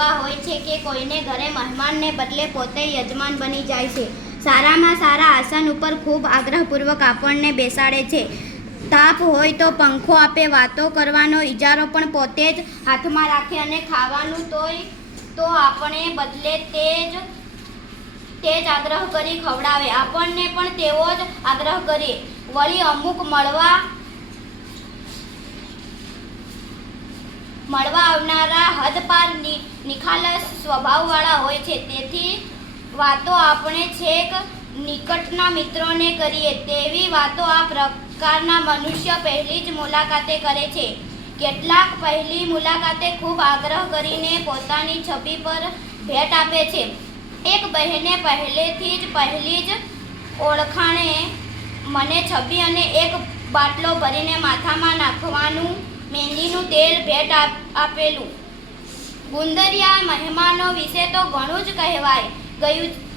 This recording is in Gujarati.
એવા હોય છે કે કોઈને ઘરે મહેમાનને બદલે પોતે યજમાન બની જાય છે. સારામાં સારા આસન ઉપર ખૂબ આગ્રહપૂર્વક આપણને બેસાડે છે. તાપ હોય તો પંખો આપે, વાતો કરવાનો ઇજારો પણ પોતે જ હાથમાં રાખે અને ખાવાનું તોય તો આપણે બદલે તે જ તે જ આગ્રહ કરી ખવડાવે. આપણને પણ તેવો જ આગ્રહ કરીએ. વળી અમુક મળવા મળવા આવનારા હદપાર પાર નિખાલસ સ્વભાવવાળા હોય છે. તેથી વાતો આપણે છેક નિકટના મિત્રોને કરીએ, તેવી વાતો આ પ્રકારના મનુષ્ય પહેલી જ મુલાકાતે કરે છે. કેટલાક પહેલી મુલાકાતે ખૂબ આગ્રહ કરીને પોતાની છબી પર ભેટ આપે છે. એક બહેને પહેલેથી જ પહેલી જ ઓળખાણે મને છબી અને એક બાટલો ભરીને માથામાં નાખવાનું મહેંદીનું તેલ ભેટ આપ- આપેલું. ગુંદરિયા મહેમાનો વિશે તો ઘણું જ કહેવાય. ગયું